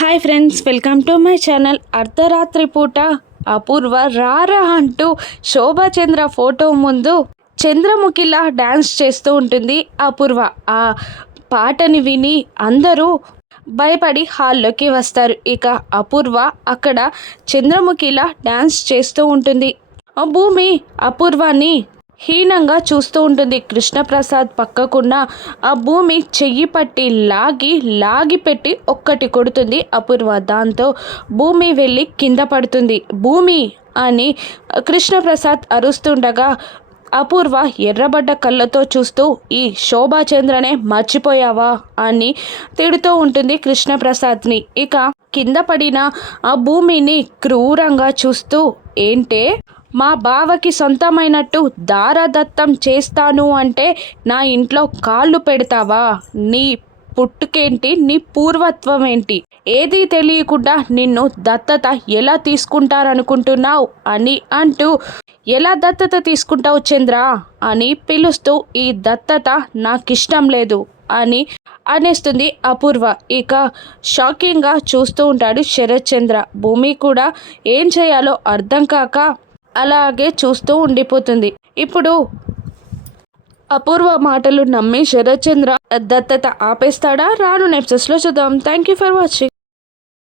Hi friends, welcome to my channel. అర్ధరాత్రి పూట అపూర్వ రారా అంటూ శోభాచంద్ర ఫోటో ముందు చంద్రముఖిలా డ్యాన్స్ చేస్తూ ఉంటుంది అపూర్వ. ఆ పాటని విని అందరూ భయపడి హాల్లోకి వస్తారు. ఇక అపూర్వ అక్కడ చంద్రముఖిలా డ్యాన్స్ చేస్తూ ఉంటుంది. భూమి అపూర్వాన్ని హీనంగా చూస్తూ ఉంటుంది. కృష్ణప్రసాద్ పక్కకున్న ఆ భూమి చెయ్యి పట్టి లాగి పెట్టి ఒక్కటి కొడుతుంది అపూర్వ. దాంతో భూమి వెళ్ళి కింద పడుతుంది. భూమి అని కృష్ణప్రసాద్ అరుస్తుండగా అపూర్వ ఎర్రబడ్డ కళ్ళతో చూస్తూ ఈ శోభాచంద్రనే మర్చిపోయావా అని తిడుతూ ఉంటుంది కృష్ణప్రసాద్ని. ఇక కింద పడిన ఆ భూమిని క్రూరంగా చూస్తూ, ఏంటే మా బావకి సొంతమైనట్టు దారదత్తం చేస్తాను అంటే నా ఇంట్లో కాళ్ళు పెడతావా? నీ పుట్టుకేంటి, నీ పూర్వత్వం ఏంటి? ఏదీ తెలియకుండా నిన్ను దత్తత ఎలా తీసుకుంటారనుకుంటున్నావు అని అంటూ, ఎలా దత్తత తీసుకుంటావు చంద్ర అని పిలుస్తూ, ఈ దత్తత నాకిష్టం లేదు అని అనేస్తుంది అపూర్వ. ఇక షాకింగ్గా చూస్తూ ఉంటాడు శరత్ చంద్ర. భూమి కూడా ఏం చేయాలో అర్థం కాక అలాగే చూస్తూ ఉండిపోతుంది. ఇప్పుడు అపూర్వ మాటలు నమ్మి శరత్ చంద్ర దత్తత ఆపేస్తాడా? రాను ఎపిసోడ్స్లో చూద్దాం. Thank you for watching.